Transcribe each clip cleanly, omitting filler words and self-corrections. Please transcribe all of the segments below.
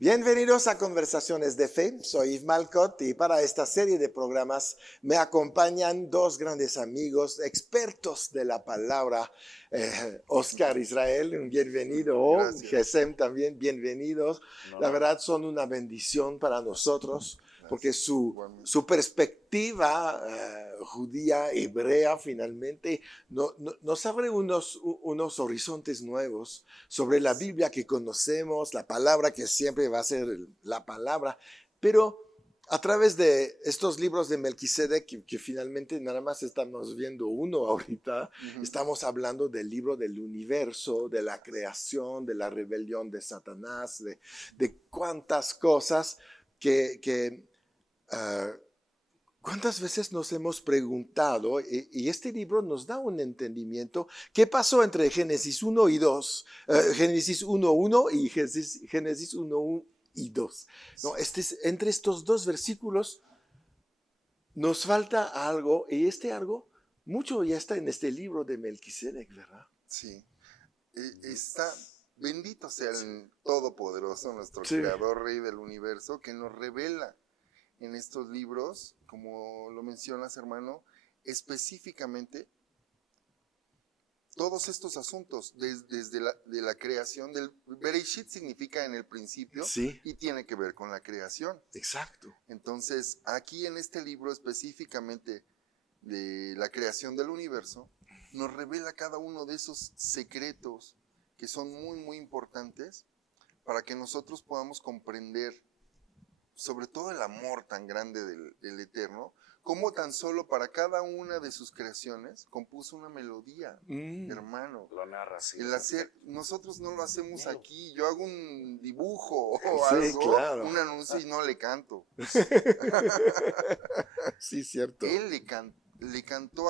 Bienvenidos a Conversaciones de Fe. Soy Yves Malcott y para esta serie de programas me acompañan dos grandes amigos, expertos de la palabra. Oscar Israel, un bienvenido. Gracias. Gesem también, bienvenidos. No, La no. verdad son una bendición para nosotros porque Gracias. su Igualmente. perspectiva judía, hebrea, finalmente nos abre unos horizontes nuevos sobre la Biblia que conocemos, la palabra que siempre va a ser la palabra, pero a través de estos libros de Melquisedec, que finalmente nada más estamos viendo uno ahorita, estamos hablando del libro del universo, de la creación, de la rebelión de Satanás, de cuántas cosas que ¿cuántas veces nos hemos preguntado, y este libro nos da un entendimiento, qué pasó entre Génesis 1 y 2, Génesis 1:1 y Génesis 1:1 y 2? ¿No? Entre estos dos versículos nos falta algo, y este algo, mucho ya está en este libro de Melquisedec, ¿verdad? Sí. Está, bendito sea el Todopoderoso, nuestro Sí. Creador, Rey del Universo, que nos revela en estos libros, como lo mencionas, hermano, específicamente todos estos asuntos, desde la creación del Bereshit significa en el principio, Sí. y tiene que ver con la creación. Exacto. Entonces, aquí en este libro específicamente de la creación del universo, nos revela cada uno de esos secretos que son muy, muy importantes para que nosotros podamos comprender, sobre todo el amor tan grande del Eterno, cómo tan solo para cada una de sus creaciones compuso una melodía, hermano. Lo narra así. Nosotros no lo hacemos aquí. Yo hago un dibujo o Sí, algo, claro. un anuncio y no le canto. Sí, cierto. Él le cantó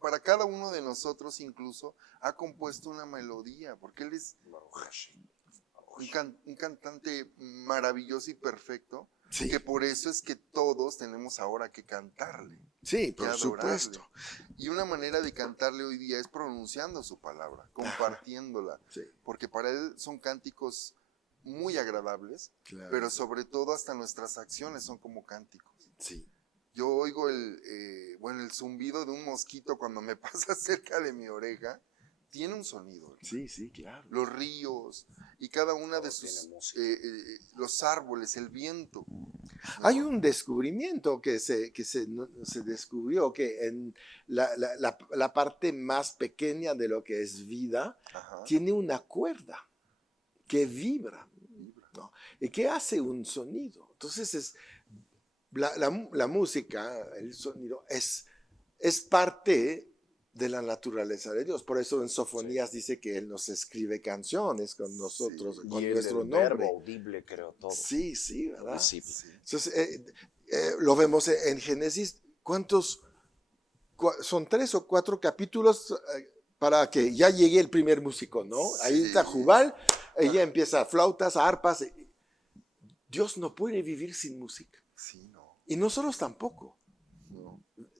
para cada uno de nosotros, incluso ha compuesto una melodía, porque él es un cantante maravilloso y perfecto, Sí. que por eso es que todos tenemos ahora que cantarle. Sí, que por adorarle. supuesto. Y una manera de cantarle hoy día es pronunciando su palabra, compartiéndola, Sí, porque para él son cánticos muy agradables, claro. pero sobre todo hasta nuestras acciones son como cánticos. Sí. Yo oigo el zumbido de un mosquito cuando me pasa cerca de mi oreja, tiene un sonido. ¿Verdad? Sí, sí, claro. Los ríos y cada una de Todo sus, tiene música. los árboles, el viento. ¿No? Hay un descubrimiento que se descubrió que en la parte más pequeña de lo que es vida Ajá. tiene una cuerda que vibra, ¿no? Y que hace un sonido. Entonces la música, el sonido es parte de la naturaleza de Dios. Por eso en Sofonías dice que Él nos escribe canciones con nosotros, Sí. con Y nuestro el nombre. verbo audible creó todo. Sí, sí, ¿verdad? Principio. Sí. Entonces, lo vemos en Génesis. Son 3 o 4 capítulos para que ya llegue el primer músico, ¿no? Sí. Ahí está Jubal, ella empieza flautas, arpas. Dios no puede vivir sin música. Sí, no. Y nosotros tampoco.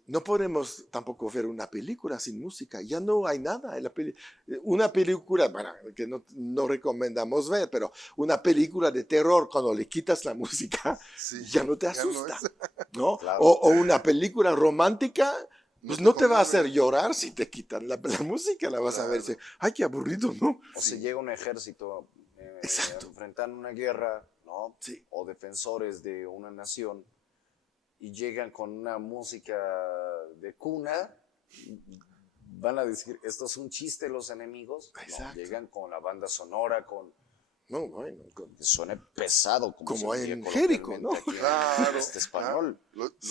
No podemos tampoco ver una película sin música. Ya no hay nada. Una película, bueno, que no recomendamos ver, pero una película de terror, cuando le quitas la música, Sí. ya no te Ya no asusta. es. ¿No? Claro. O una película romántica, pues no te va a hacer conmueve. llorar si te quitan la música. La vas a ver y Claro. dices, ay, qué aburrido, ¿no? O Sí. si llega un ejército Exacto. enfrentando una guerra, ¿no? Sí. O defensores de una nación y llegan con una música de cuna, van a decir, ¿esto es un chiste los enemigos? Exacto. No, llegan con la banda sonora, No, bueno, que suene pesado, como se diría en Jericho, coloquialmente ¿no? aquí en Claro. español. Claro. Sí.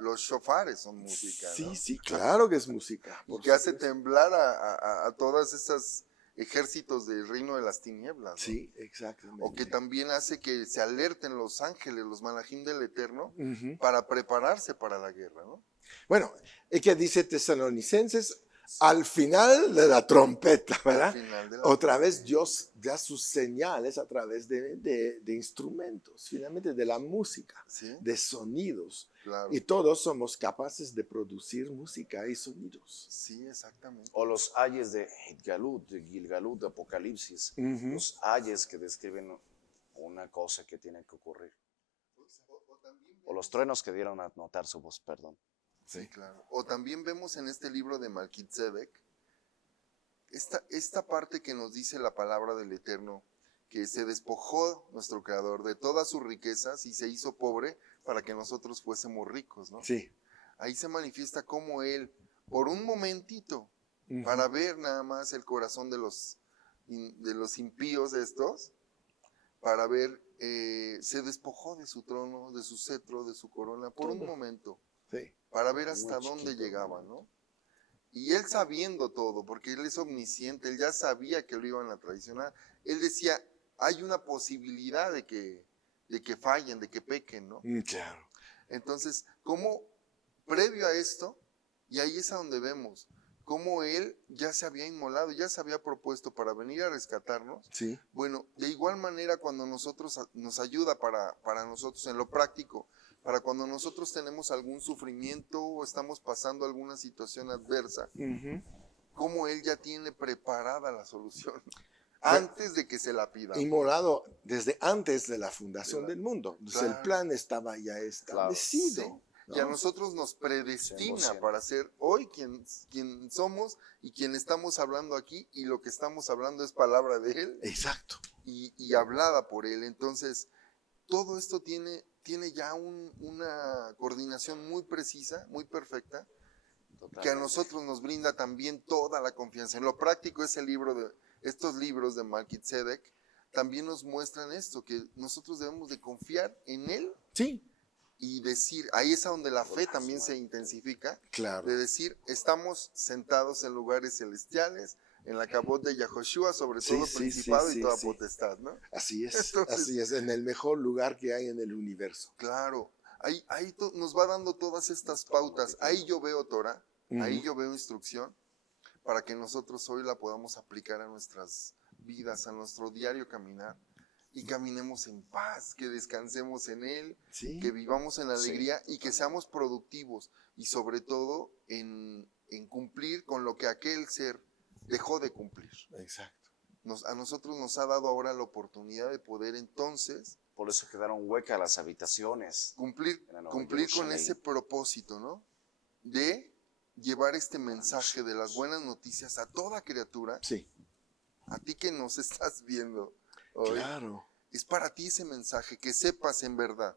Los shofares son música, Sí, ¿no? sí, claro que es música. Y por que hace supuesto. temblar a todas esas ejércitos del reino de las tinieblas, ¿no? Sí, exactamente. O que también hace que se alerten los ángeles, los malachim del Eterno, Ujú. para prepararse para la guerra, ¿no? Bueno, es que dice Tesalonicenses, al final de la trompeta, ¿verdad? Al final de la Otra vez trompeta. Dios da sus señales a través de instrumentos, finalmente de la música, Sí, de sonidos. claro. Y todos somos capaces de producir música y sonidos. Sí, exactamente. O los ayes de Gilgalut, de Apocalipsis, Ujú. los ayes que describen una cosa que tiene que ocurrir. también O los truenos que dieron a notar su voz, perdón. Sí, claro. O también vemos en este libro de Malquitzedek esta parte que nos dice la palabra del Eterno, que se despojó nuestro Creador de todas sus riquezas y se hizo pobre para que nosotros fuésemos ricos, ¿no? Sí. Ahí se manifiesta cómo Él, por un momentito, Ujú. para ver nada más el corazón de los impíos estos, para ver, se despojó de su trono, de su cetro, de su corona, por un Todo. momento, Sí. para ver hasta Muy dónde chiquito, llegaba, ¿no? Y él sabiendo todo, porque él es omnisciente, él ya sabía que lo iban a traicionar, él decía, hay una posibilidad de que fallen, de que pequen, ¿no? Claro. Entonces, ¿cómo previo a esto, y ahí es a donde vemos, cómo él ya se había inmolado, ya se había propuesto para venir a rescatarnos? Sí. Bueno, de igual manera cuando nos ayuda para nosotros en lo práctico, para cuando nosotros tenemos algún sufrimiento o estamos pasando alguna situación adversa, Ujú. cómo Él ya tiene preparada la solución Bueno, antes de que se la pidamos. Inmolado desde antes de la fundación De la- del mundo. Entonces el Claro. plan estaba ya establecido. Sí, ¿no? y a nosotros nos predestina 100%. para ser hoy quien somos y quien estamos hablando aquí, y lo que estamos hablando es palabra de Él Exacto. y hablada por Él. Entonces, todo esto tiene ya una coordinación muy precisa, muy perfecta, que a Totalmente. nosotros nos brinda también toda la confianza. En lo práctico, estos libros de Malquitzedek también nos muestran esto, que nosotros debemos de confiar en Él Sí. y decir, ahí es a donde la fe también se intensifica, Claro. de decir, estamos sentados en lugares celestiales, en la cabot de Yahoshua, sobre Sí, todo sí, principado sí, y toda sí. potestad, ¿no? Así es. Entonces- Así es. En el mejor lugar que hay en el universo. Claro, ahí nos va dando todas estas pautas. Ahí yo veo Torah, ahí Ujú. yo veo instrucción, para que nosotros hoy la podamos aplicar a nuestras vidas, a nuestro diario caminar, y caminemos en paz, que descansemos en Él, Sí. que vivamos en Sí, alegría y que seamos productivos, y sobre todo en cumplir con lo que aquel ser dejó de cumplir. Exacto. A nosotros nos ha dado ahora la oportunidad de poder entonces Por eso quedaron huecas las habitaciones. cumplir En la Nueva con Jerusalén. ese propósito, ¿no? De llevar este mensaje de las buenas noticias a toda criatura. Sí. A ti que nos estás viendo hoy, Claro. es para ti ese mensaje, que sepas en verdad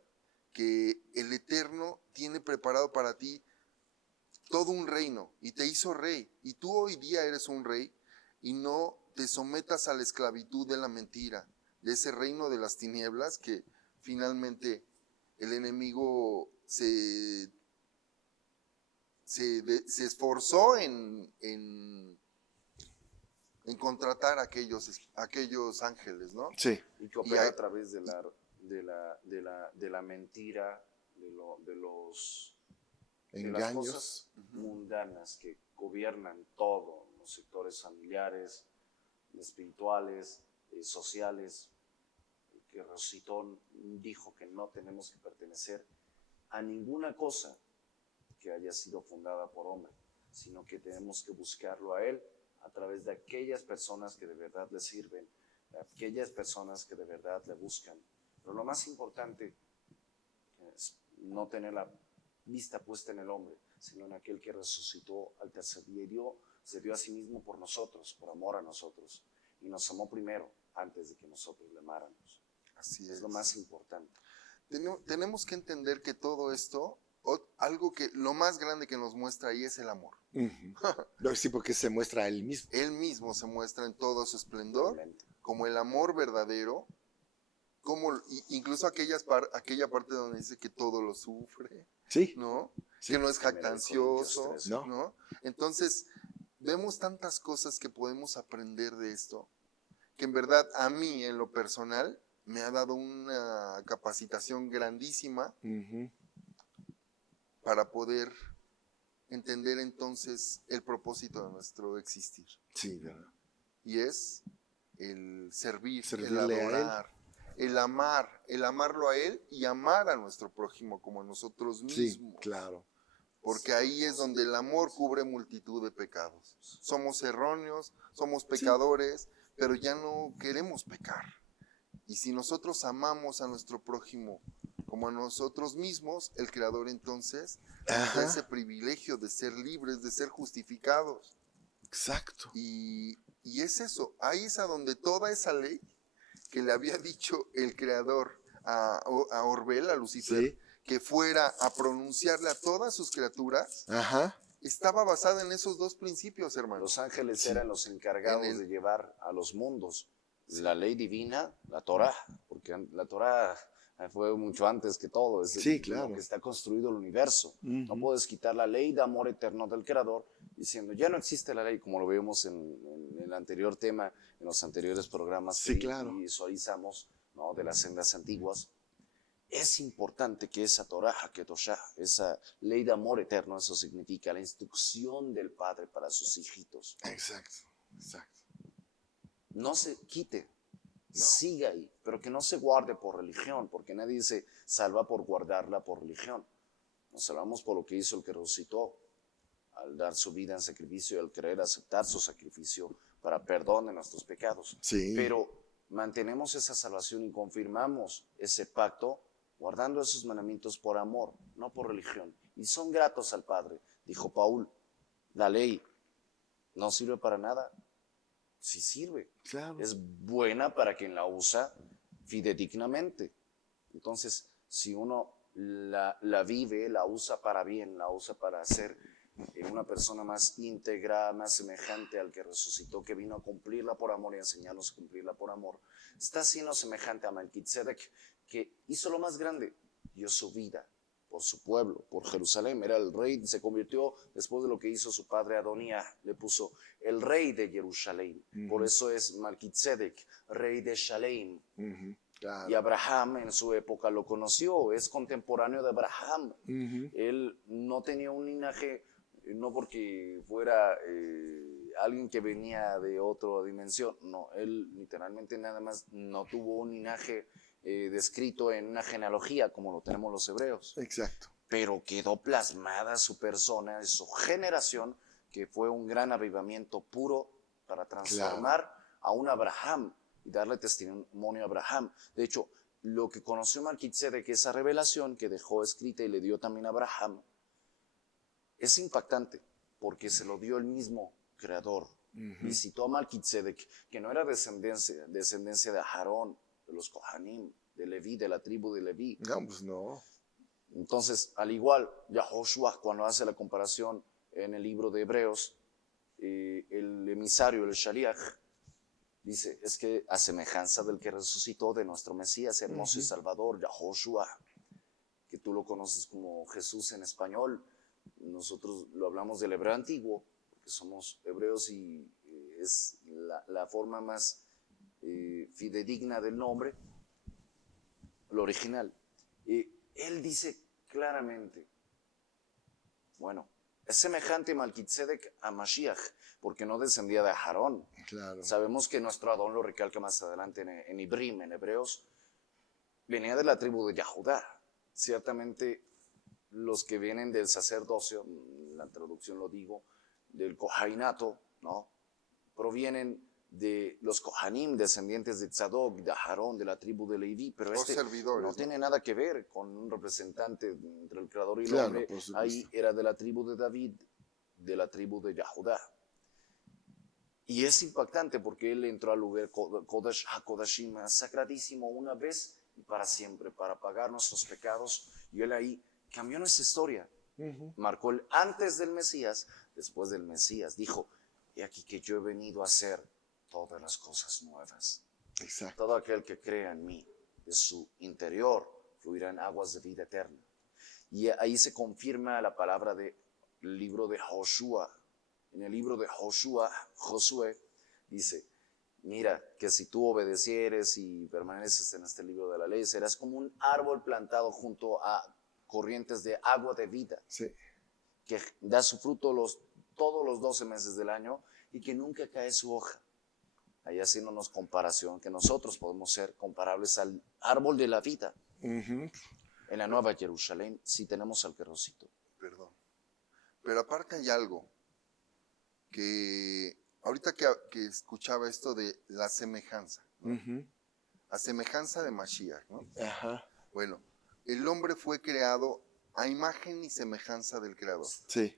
que el Eterno tiene preparado para ti todo un reino y te hizo rey, y tú hoy día eres un rey, y no te sometas a la esclavitud de la mentira, de ese reino de las tinieblas que finalmente el enemigo se esforzó en contratar a aquellos ángeles, ¿no? Sí. Y que opera hay- a través de la mentira, de las Engaños. cosas mundanas que gobiernan todo, los sectores familiares, espirituales, sociales, que Rositón dijo que no tenemos que pertenecer a ninguna cosa que haya sido fundada por hombre, sino que tenemos que buscarlo a Él a través de aquellas personas que de verdad le sirven, de aquellas personas que de verdad le buscan. Pero lo más importante es no tener la vista puesta en el hombre, sino en aquel que resucitó al tercer día y se dio a sí mismo por nosotros, por amor a nosotros, y nos amó primero antes de que nosotros le amáramos. Así Es lo más importante. Tenemos que entender que todo esto, algo que lo más grande que nos muestra ahí es el amor. Ujú. No, sí, porque se muestra él mismo. Él mismo se muestra en todo su esplendor, Realmente. como el amor verdadero, como incluso aquella parte donde dice que todo lo sufre, Sí. ¿no? Sí. Que no es Primera de jactancioso, Corintios 13. No. ¿no? Entonces, vemos tantas cosas que podemos aprender de esto, que en verdad a mí, en lo personal, me ha dado una capacitación grandísima Ujú. para poder entender entonces el propósito de nuestro existir. Sí, ¿verdad? Y es el servir, el Servirle a Él. adorar, el amarlo a Él y amar a nuestro prójimo como a nosotros Sí, mismos. claro. Porque ahí es donde el amor cubre multitud de pecados. Somos erróneos, somos pecadores, pero ya no queremos pecar. Y si nosotros amamos a nuestro prójimo como a nosotros mismos, el Creador entonces nos da ese privilegio de ser libres, de ser justificados. Exacto. Y es eso, ahí es a donde toda esa ley que le había dicho el Creador a Orbel, a Lucifer, Sí. que fuera a pronunciarle a todas sus criaturas, Ajá. estaba basada en esos dos principios, hermano. Los ángeles Sí. eran los encargados de llevar a los mundos la ley divina, la Torah, porque la Torah fue mucho antes que todo, es Sí, claro. lo que está construido el universo. No puedes quitar la ley de amor eterno del Creador diciendo, ya no existe la ley, como lo vimos en el anterior tema, en los anteriores programas Sí, que claro. visualizamos, ¿no?, de las sendas antiguas. Es importante que esa Torah Kedoshá, esa ley de amor eterno, eso significa la instrucción del Padre para sus hijitos, Exacto. Exacto. no se quite, siga ahí, pero que no se guarde por religión, porque nadie se salva por guardarla por religión. Nos salvamos por lo que hizo el que resucitó, al dar su vida en sacrificio y al querer aceptar su sacrificio para perdón de nuestros pecados. Sí. Pero mantenemos esa salvación y confirmamos ese pacto guardando esos mandamientos por amor, no por religión. Y son gratos al Padre. Dijo Paul, la ley no sirve para nada. Sí sirve. Claro. Es buena para quien la usa fidedignamente. Entonces, si uno la vive, la usa para bien, la usa para ser una persona más íntegra, más semejante al que resucitó, que vino a cumplirla por amor y a enseñarnos a cumplirla por amor, está siendo semejante a Melquisedec, que hizo lo más grande, dio su vida por su pueblo, por Jerusalén. Era el rey, se convirtió después de lo que hizo su padre Adonía, le puso el rey de Jerusalén. Por eso es Melquisedec, rey de Shalem. Claro. Y Abraham en su época lo conoció, es contemporáneo de Abraham. Él no tenía un linaje, no porque fuera alguien que venía de otra dimensión, no, él literalmente nada más no tuvo un linaje descrito en una genealogía como lo tenemos los hebreos. Exacto. Pero quedó plasmada su persona, su generación, que fue un gran avivamiento puro para transformar a un Abraham y darle testimonio a Abraham. De hecho, lo que conoció Melquisedec, esa revelación que dejó escrita y le dio también a Abraham, es impactante porque se lo dio el mismo Creador. Visitó a Melquisedec, que no era descendencia de Aarón, de los Kohanim, de Leví, de la tribu de Leví. No, pues no. Entonces, al igual, Yahoshua, cuando hace la comparación en el libro de Hebreos, el emisario, el Shaliach, dice, es que a semejanza del que resucitó de nuestro Mesías, hermoso y Salvador, Yahoshua, que tú lo conoces como Jesús en español, nosotros lo hablamos del hebreo antiguo, porque somos hebreos y es la forma más fidedigna del nombre, lo original. Él dice claramente, bueno, es semejante Melquisedec a Mashiach, porque no descendía de Aarón. Claro. Sabemos que nuestro Adón lo recalca más adelante en Ibrim, en Hebreos, venía de la tribu de Yahudá. Ciertamente los que vienen del sacerdocio, la traducción lo digo, del Kohainato, ¿no?, provienen de los Kohanim, descendientes de Tzadok, de Aarón, de la tribu de Leví, pero no tiene nada que ver con un representante entre el Creador y el hombre. Ahí era de la tribu de David, de la tribu de Yahudá. Y es impactante porque él entró al lugar Kodesh HaKodashim, sacradísimo, una vez y para siempre, para pagar nuestros pecados. Y él ahí cambió nuestra historia. Marcó el antes del Mesías, después del Mesías. Dijo, he aquí que yo he venido a hacer todas las cosas nuevas. Exacto. Todo aquel que crea en mí, de su interior fluirán aguas de vida eterna. Y ahí se confirma la palabra del libro de Josué. En el libro de Josué dice, mira, que si tú obedecieres y permaneces en este libro de la ley, serás como un árbol plantado junto a corrientes de agua de vida, que da su fruto todos los 12 meses del año y que nunca cae su hoja. Ahí haciéndonos comparación, que nosotros podemos ser comparables al árbol de la vida. En la Nueva Jerusalén sí tenemos al que resucitó. Perdón. Pero aparte hay algo que ahorita que escuchaba esto de la semejanza, ¿no? a semejanza de Mashiach, ¿no? Ajá. Bueno, el hombre fue creado a imagen y semejanza del Creador. Sí.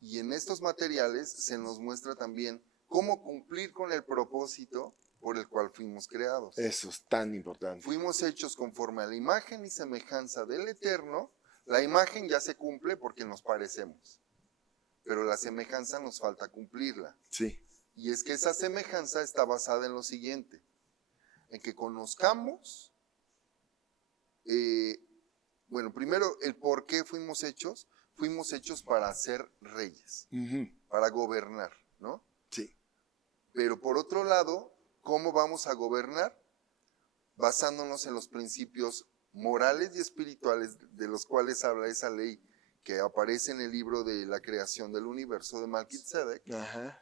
Y en estos materiales se nos muestra también cómo cumplir con el propósito por el cual fuimos creados. Eso es tan importante. Fuimos hechos conforme a la imagen y semejanza del Eterno. La imagen ya se cumple porque nos parecemos, pero la semejanza nos falta cumplirla. Sí. Y es que esa semejanza está basada en lo siguiente, en que conozcamos, primero el por qué fuimos hechos para ser reyes, Ujú. para gobernar, ¿no? Sí. Pero por otro lado, ¿cómo vamos a gobernar? Basándonos en los principios morales y espirituales de los cuales habla esa ley que aparece en el libro de la creación del universo de Melquisedec. Ajá.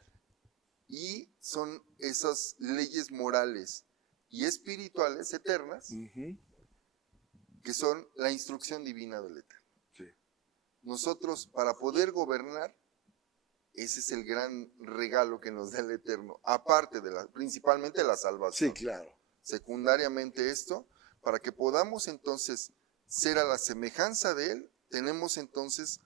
Y son esas leyes morales y espirituales eternas Ujú. que son la instrucción divina del Eterno. Sí. Nosotros, para poder gobernar, ese es el gran regalo que nos da el Eterno, aparte de principalmente la salvación. Sí, claro. Secundariamente esto, para que podamos entonces ser a la semejanza de Él, tenemos entonces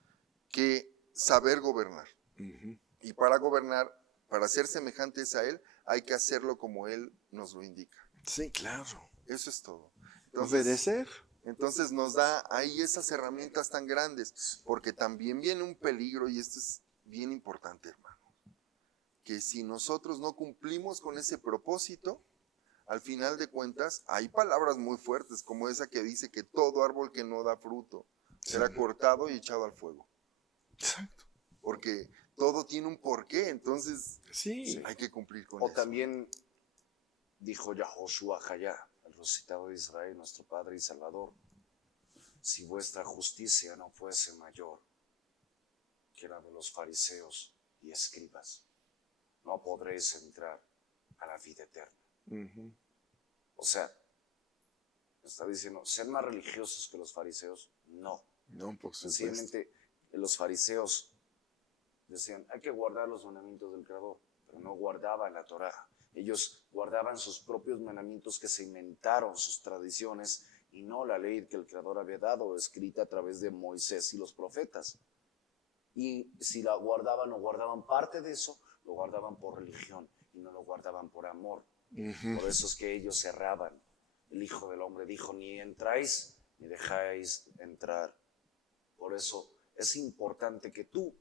que saber gobernar. Ujú. Y para gobernar, para ser semejantes a Él, hay que hacerlo como Él nos lo indica. Sí, claro. Eso es todo. Obedecer. Entonces nos da ahí esas herramientas tan grandes, porque también viene un peligro, y esto es bien importante, hermano, que si nosotros no cumplimos con ese propósito, al final de cuentas, hay palabras muy fuertes, como esa que dice que todo árbol que no da fruto será cortado y echado al fuego. Exacto. Porque todo tiene un porqué, entonces Sí. hay que cumplir con O eso. también dijo Yahoshua Hayá, el resucitado de Israel, nuestro Padre y Salvador: si vuestra justicia no fuese mayor que la de los fariseos y escribas, no podréis entrar a la vida eterna. Ujú. O sea, está diciendo, ¿ser más religiosos que los fariseos? No. No, por supuesto. Sencillamente, los fariseos decían, hay que guardar los mandamientos del Creador, pero no guardaban la Torá. Ellos guardaban sus propios mandamientos que se inventaron, sus tradiciones, y no la ley que el Creador había dado, escrita a través de Moisés y los profetas. Y si la guardaban o guardaban parte de eso, lo guardaban por religión y no lo guardaban por amor. Ujú. Por eso es que ellos cerraban. El Hijo del Hombre dijo, ni entráis ni dejáis entrar. Por eso es importante que tú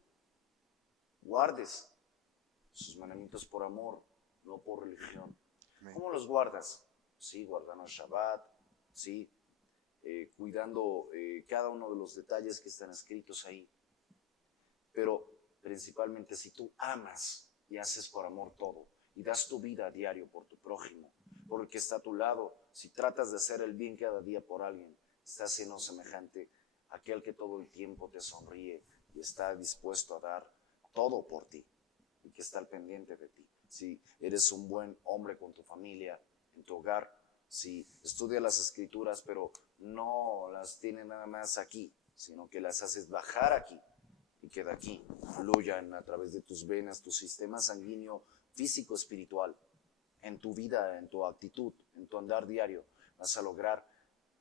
guardes sus mandamientos por amor, no por religión. Amén. ¿Cómo los guardas? Sí, guardando el Shabbat, sí, cuidando cada uno de los detalles que están escritos ahí. Pero principalmente si tú amas y haces por amor todo y das tu vida a diario por tu prójimo, por el que está a tu lado, si tratas de hacer el bien cada día por alguien, estás siendo semejante a aquel que todo el tiempo te sonríe y está dispuesto a dar todo por ti y que está al pendiente de ti. Si eres un buen hombre con tu familia, en tu hogar, si estudias las escrituras pero no las tienes nada más aquí, sino que las haces bajar aquí y que de aquí fluyan a través de tus venas, tu sistema sanguíneo físico espiritual, en tu vida, en tu actitud, en tu andar diario, vas a lograr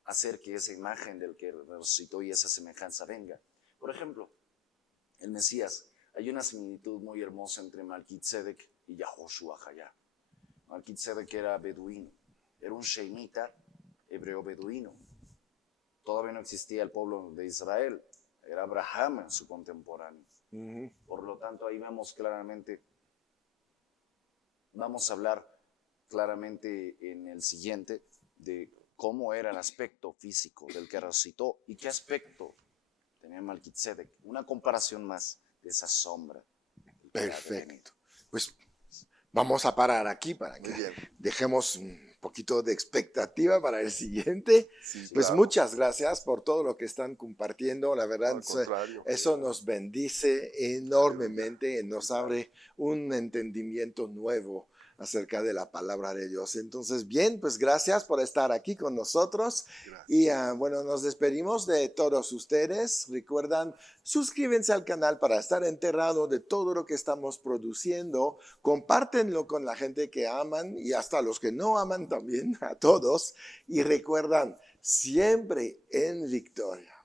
hacer que esa imagen del que resucitó y esa semejanza venga. Por ejemplo, el Mesías, hay una similitud muy hermosa entre Melquisedec y Yahoshua Hayá. Melquisedec era beduino, era un shemita hebreo beduino. Todavía no existía el pueblo de Israel, era Abraham en su contemporáneo. Ujú. Por lo tanto, ahí vemos claramente, vamos a hablar claramente en el siguiente de cómo era el aspecto físico del que resucitó y qué aspecto tenía Melquisedec. Una comparación más de esa sombra. Perfecto. Pues vamos a parar aquí para Muy que bien. dejemos un poquito de expectativa para el siguiente. Sí, Pues claro. muchas gracias por todo lo que están compartiendo. La verdad, Al contrario. eso nos bendice enormemente, nos abre un entendimiento nuevo acerca de la palabra de Dios. Entonces, bien, pues gracias por estar aquí con nosotros. Gracias. Y bueno, nos despedimos de todos ustedes. Recuerdan, suscríbanse al canal para estar enterados de todo lo que estamos produciendo. Compártenlo con la gente que aman y hasta los que no aman también, a todos. Y recuerdan, siempre en victoria.